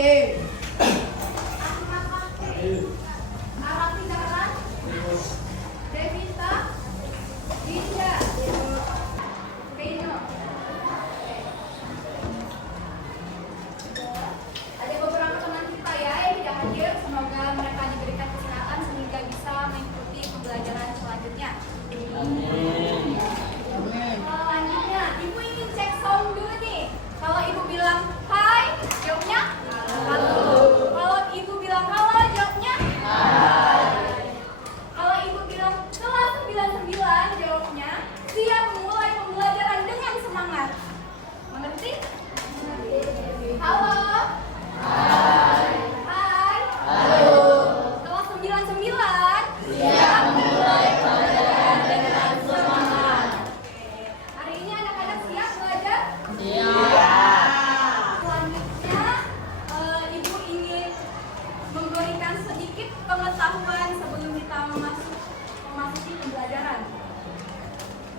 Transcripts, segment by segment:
D. Arati Dahlan, Devita, Dinda, Vino. Ada beberapa teman kita ya yang tidak hadir. Semoga mereka diberikan kesehatan sehingga bisa mengikuti pembelajaran selanjutnya. Amin. Selanjutnya, ibu ingin cek sound dulu nih. Kalau ibu bilang hai, jawabnya halo. Kalau ibu bilang halo, jawabnya hai. Kalau ibu bilang kelas 99, jawabnya siap memulai pembelajaran dengan semangat. Mengerti? Halo. Hai. Hai. Halo. Kelas 99 siap memulai pembelajaran dengan semangat. Hari ini anak-anak siap belajar? Selanjutnya, ibu ingin memberikan sedikit pengetahuan sebelum kita memasuki pembelajaran.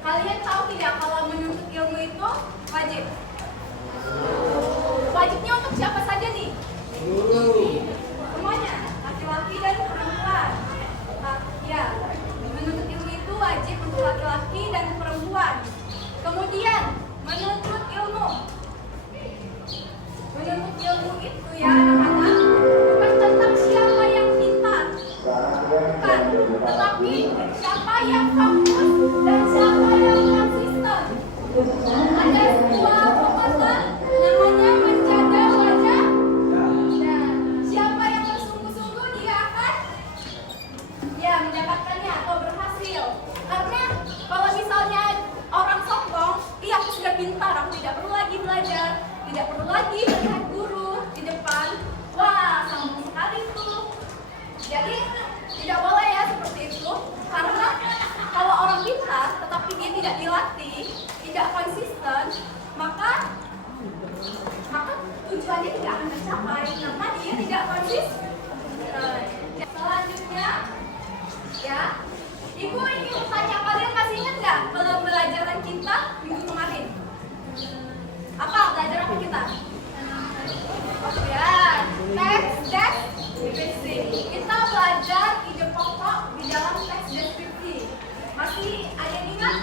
Kalian tahu tidak kalau menuntut ilmu itu wajib? Wajibnya untuk siapa saja nih? Semuanya, laki-laki dan perempuan. Ya, menuntut ilmu itu wajib untuk laki-laki dan perempuan. Kemudian, menuntut ilmu. Menuntut ilmu itu ya anak-anak, bukan tentang siapa yang pintar, bukan, tetapi siapa yang fokus dan siapa yang konsisten. Ada sebuah pepatah namanya menjaga wajah. Nah, siapa yang bersungguh-sungguh dia akan ya mendapatkannya atau berhasil. Karena kalau misalnya orang sombong, iya aku sudah pintar, aku tidak perlu lagi belajar, tidak perlu lagi melihat guru di depan. Wah, sombong sekali tuh. Jadi tidak boleh ya seperti itu. Karena kalau orang pintar tetapi dia tidak dilatih, tidak konsisten, maka tujuannya tidak akan tercapai karena dia tidak konsisten. Selanjutnya, ya, ibu ingin tanya kalian masih ingat nggak pembelajaran kita minggu kemarin? Apa belajar apa kita? Ya, teks deskripsi. Kita belajar ide pokok di dalam teks deskripsi. Masih ada yang ingat?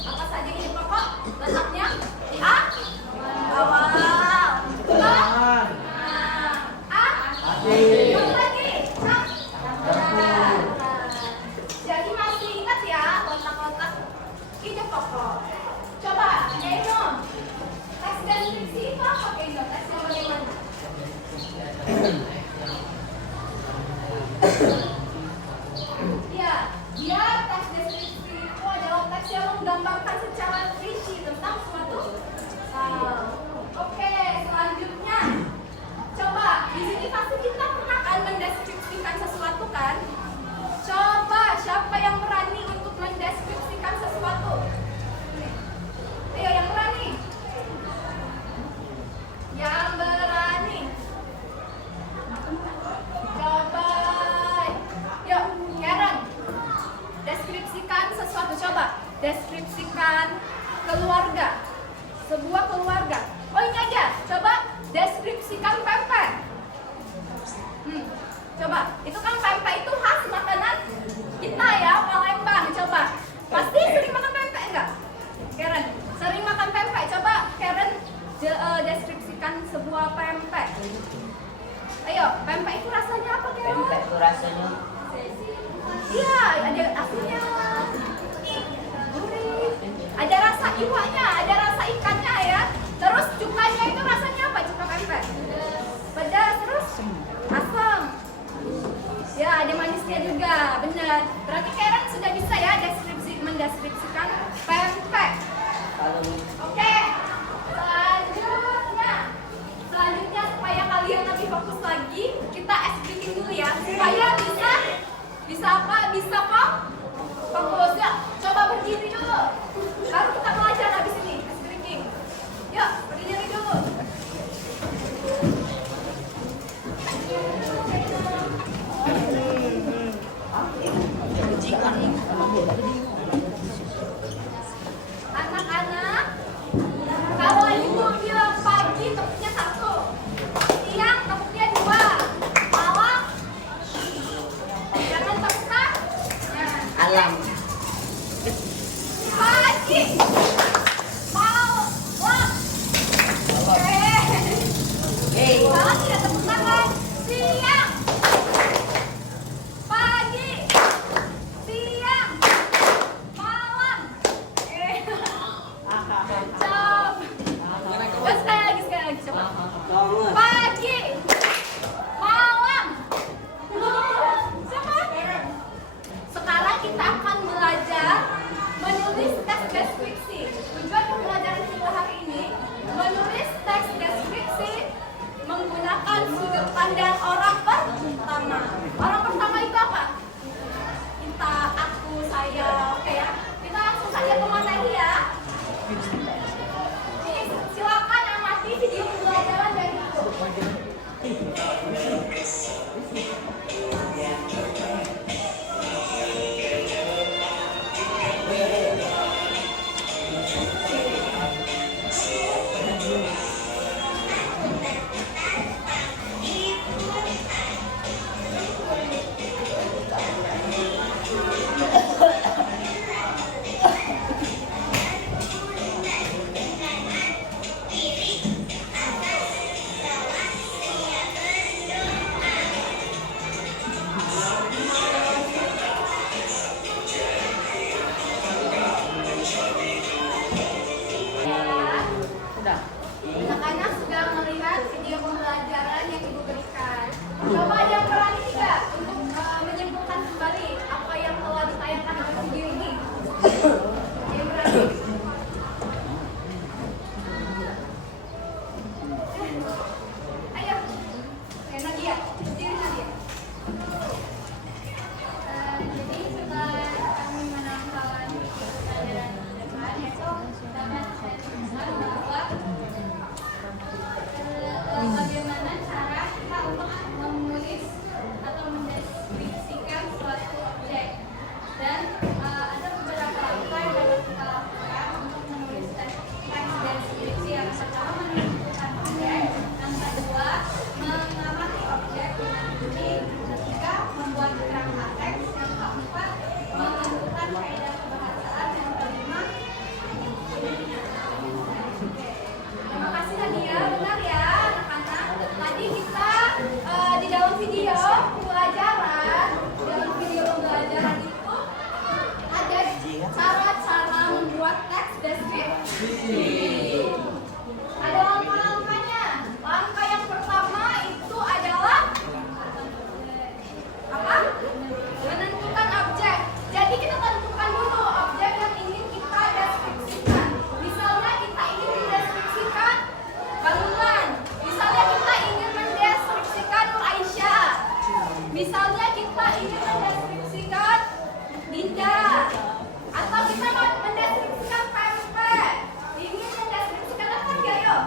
Apa saja ide pokok? Letaknya di awal. Yang lagi. Jadi masih ingat ya letak-letak ide pokok. Coba tanyain dong. Teks deskripsi itu apa Kendo? Teksnya bagaimana? Ya, dia teks deskripsi itu adalah teks yang menggambarkan secara rinci tentang suatu hal. Oke, selanjutnya. Coba, di sini pasti kita pernah kan mendeskripsikan sesuatu kan? Coba, siapa yang berani untuk mendeskripsikan sesuatu? Ayo, yang berani. Yang berani. Coba. Yuk, Karen. Deskripsikan sesuatu. Coba, deskripsikan keluarga. Sebuah keluarga. Oh, ini aja. Coba, deskripsikan pempek. Coba, itu kan pempek itu khas makanan kita ya, Palembang. Coba, pasti sering makan pempek enggak? Karen, sering makan pempek. Coba Karen deskripsikan sebuah pempek. Ayo, pempek itu rasanya apa Karen? Pempek itu rasanya Iya, ada asinnya, gurih, ada rasa iwaknya, ada rasa ikannya ya. Terus cukanya itu rasanya apa? Cuka pempek pedas, terus asam. Ya, ada manisnya juga, benar. Berarti Karen sudah bisa ya mendeskripsikan pempek. Oke, selanjutnya supaya kalian lebih fokus lagi, kita SBT dulu ya, supaya bisa Sudah. Anak-anak sudah melihat video pembelajaran yang Ibu berikan. Coba ada yang berani tidak untuk menyimpulkan kembali apa yang telah ditayangkan dalam video ini? Yang berani? Ayo, Nadia, berdiri Nadia. Jadi setelah kami menonton pelajaran depan, itu dapat saya tuliskan bahwa bagaimana cara kita untuk menulis atau mendeskripsikan suatu objek, dan ada beberapa langkah yang dapat kita lakukan untuk menulis teks deskripsi. Yang pertama, menentukan objek, yang kedua mengamati objek dengan jeli, ketiga membuat kerangka teks, yang keempat menentukan kaidah kebahasaan, yang kelima. Terima kasih Nadia, benar ya anak-anak. Tadi kita di dalam video pembelajaran itu ada cara-cara membuat teks deskripsi. Ada langkah-langkahnya. Langkah yang pertama itu adalah apa? Menentukan objek. Jadi kita tentukan dulu objek yang ingin kita deskripsikan. Misalnya kita ingin mendeskripsikan bangunan. Misalnya kita ingin mendeskripsikan Nur Aisyah. Misalnya kita ingin mendeskripsikan Dinda. Atau kita mau mendeskripsikan pempek. Ingin mendeskripsikan apa ya, yo?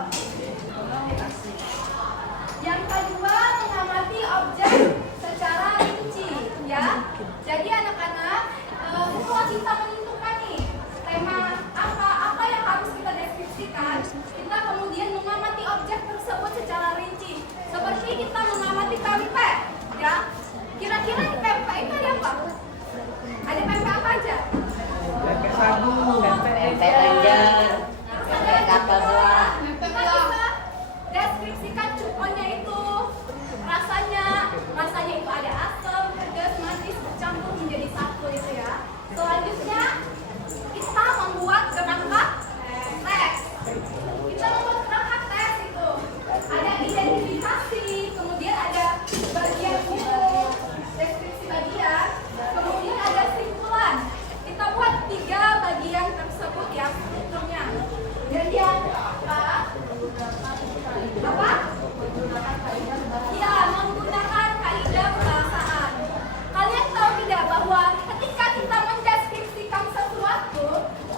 Yang kedua, mengamati objek secara rinci, ya. Jadi anak-anak, setelah kita menentukan nih tema apa yang harus kita deskripsikan, kita kemudian mengamati objek tersebut secara rinci. Seperti kita mengamati pempek, ya. Kira-kira di pempek itu ada apa? Ada pempek apa aja? Pempek sagu, Pempek aja. Pempek kapal selam. Kita bisa deskripsikan cukonya itu, rasanya itu ada asam, pedas, manis bercampur menjadi satu itu ya. Selanjutnya kita membuat kerangka teks. Kita membuat kerangka teks itu ada identifikasi, kemudian ada bagian umum, deskripsi bagian, kemudian ada simpulan. Kita buat 3 bagian tersebut ya strukturnya. Dan yang apa? Ya, menggunakan kaidah bahasaan. Kalian tahu tidak bahwa ketika kita mendeskripsikan sesuatu,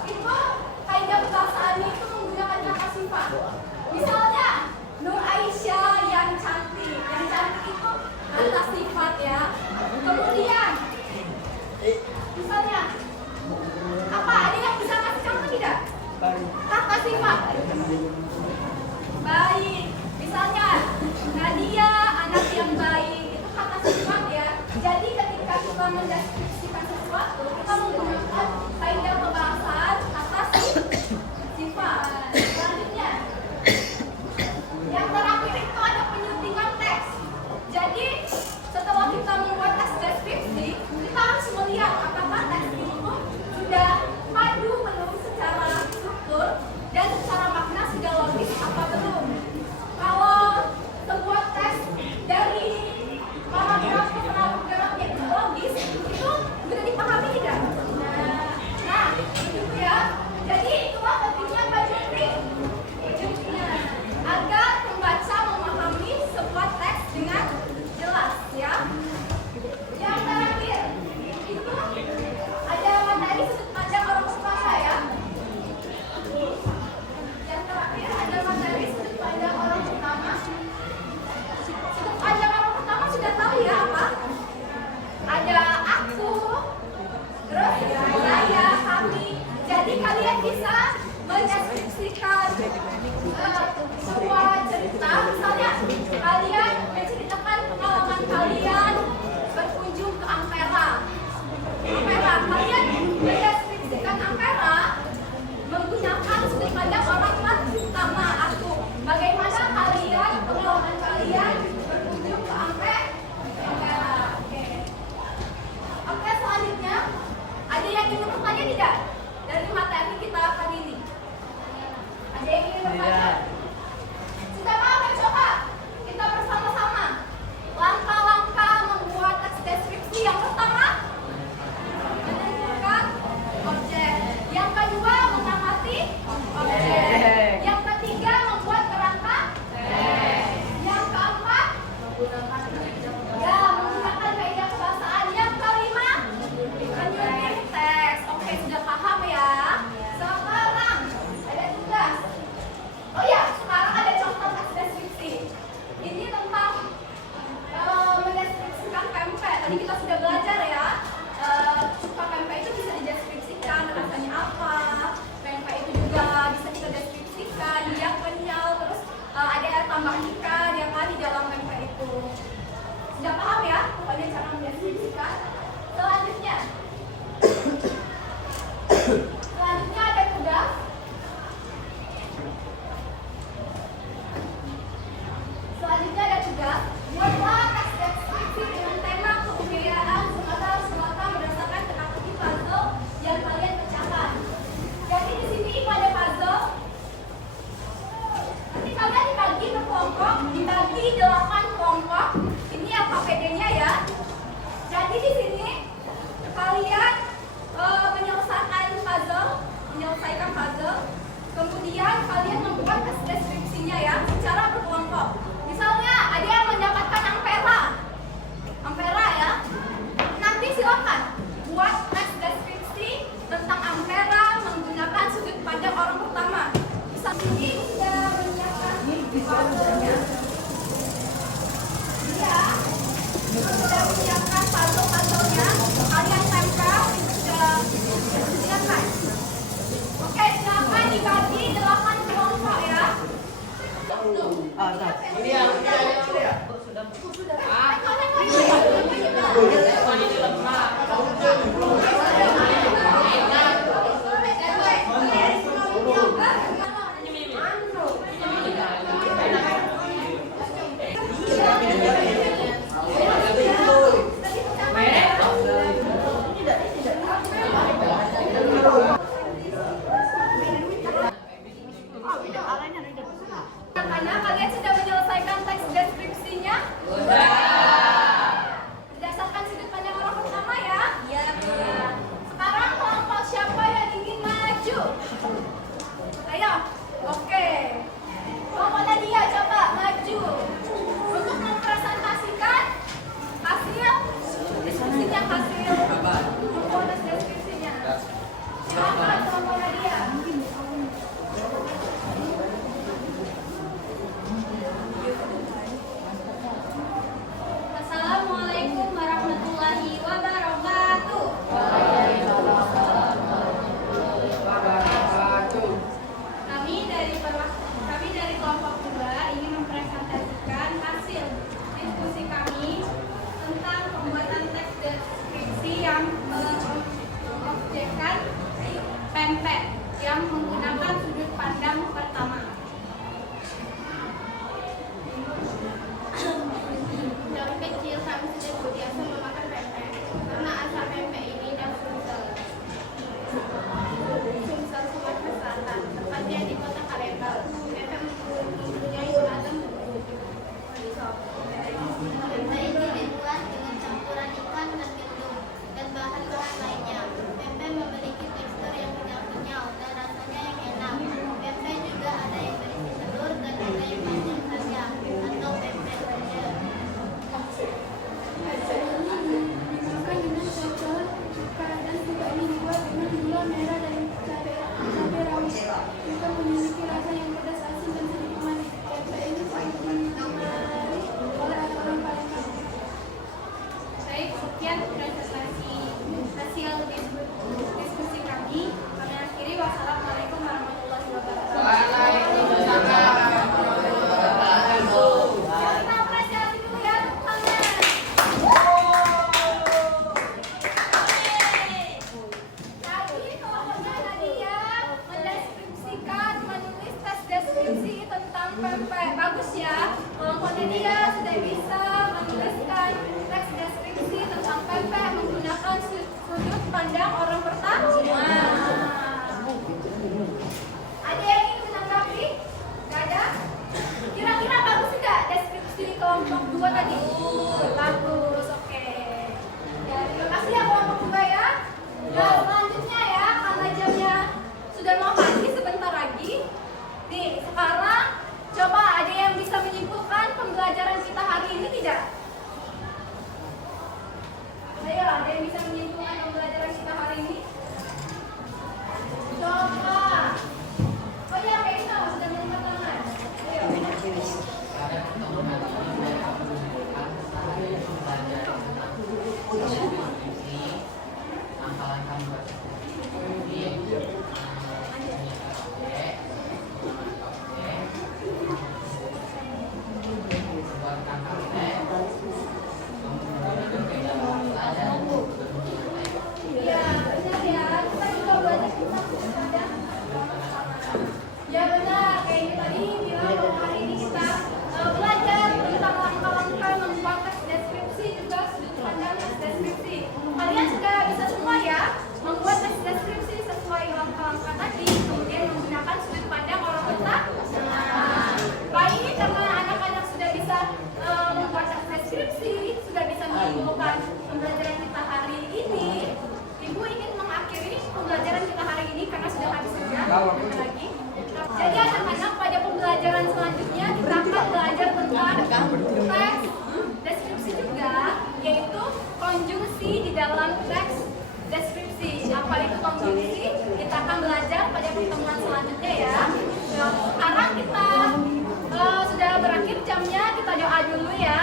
itu kaidah bahasaannya itu menggunakan kata sifat. Misalnya, Nur Aisyah yang cantik. Kemudian kalian membuat deskripsinya ya secara berkelompok. Misalnya ada yang mendapatkan ampera. Ampera ya. Nanti silakan buat teks deskripsi tentang ampera menggunakan sudut pandang orang pertama. Saat ini sudah menyiapkan puzzle-nya. Ya, sudah menyiapkan puzzle-puzzle-nya. Kalian tempel sudah disediakan. Oke, silakan dibagi 8 kelompok ya. Ini yang Karena kalian sudah menyelesaikan teks deskripsinya? Berdasarkan sudut pandang orang pertama ya? Iya. Sekarang kelompok siapa yang ingin maju? Ayo, oke. Kelompok Nadia coba maju untuk mempresentasikan hasil deskripsinya, hasil proses deskripsinya. Silakan kelompok Nadia. Assalamualaikum warahmatullahi wabarakatuh. Kami dari kelompok 2 ingin mempresentasikan hasil diskusi kami tentang pembuatan teks deskripsi yang mengobjekkan pempek yang menggunakan sudut pandang pertama. Dari kecil kami sudah terbiasa memakan pempek karena asal pempek ini dari Sumsel Sumatera Selatan, tepatnya di kota Palembang. Pempek mempunyai beragam bentuk. Pempek ini dibuat dengan campuran ikan dan gandum dan bahan-bahan lainnya. Pempek memiliki tekstur yang kenyal-kenyal dan rasanya yang enak. Pempek juga ada yang berisi telur dan ada yang panjang saja atau pempek saja. Dimakan dengan sambal cuka dan juga ini dibuat dengan gula merah dan cabai rawit. Juga memiliki rasa yang pedas, asin dan sedikit manis. Pempek ini sangat digemari oleh orang Palembang. Baik, sekian presentasi hasil diskusi kami. Kami akhiri. Wassalamualaikum warahmatullahi wabarakatuh. Kita apresiasi dulu ya, tepuk tangan. Tadi kelompoknya Nadia mendeskripsikan, menulis tes deskripsi tentang pempek. Bagus ya, kelompok Nadia sudah bisa menuliskan teks deskripsi tentang pempek menggunakan sudut pandang orang pertama. Ada yang ingin menanggapi? Gak ada? Kira-kira bagus nggak deskripsi kelompok 2 tadi? Bagus, oke. Ya, terima kasih ya kelompok 2 ya. Nah, selanjutnya ya, karena jamnya sudah mau pagi sebentar lagi. Nih, sekarang coba ada yang bisa menyimpulkan pembelajaran kita hari ini tidak? Ayo, ada yang bisa menyimpulkan pembelajaran kita hari ini? Coba. Oh ya, kayak itu sudah mengangkat tangan. Ayo. Iya, benar ya. Kita juga belajar tentang sudut pandang orang pertama. Ya benar, kayak ini tadi bilang bahwa hari ini kita belajar tentang langkah-langkah membuat teks deskripsi juga sudut pandang teks deskripsi. Kalian sudah bisa semua ya membuat teks deskripsi sesuai langkah-langkah tadi, kemudian menggunakan sudut pandang orang pertama. Baik, karena anak-anak sudah bisa membuat teks deskripsi, sudah bisa menyimpulkan pembelajaran kita hari ini. Ibu ingin mengakhiri pembelajaran kita hari ini karena sudah habis juga. Lagi. Jadi anak-anak pada pembelajaran selanjutnya kita akan belajar tentang teks deskripsi juga, yaitu konjungsi di dalam teks deskripsi. Apa itu konjungsi? Kita akan belajar pada pertemuan selanjutnya ya. Nah, sekarang kita sudah berakhir jamnya, kita doa dulu ya.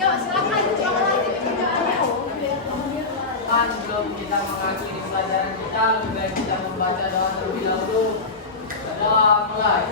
Yuk silakan doa lagi. Tuhan, sebelum kita mengakhiri pelajaran kita, lebih baik kita membaca doa terlebih dahulu. Doa mulai.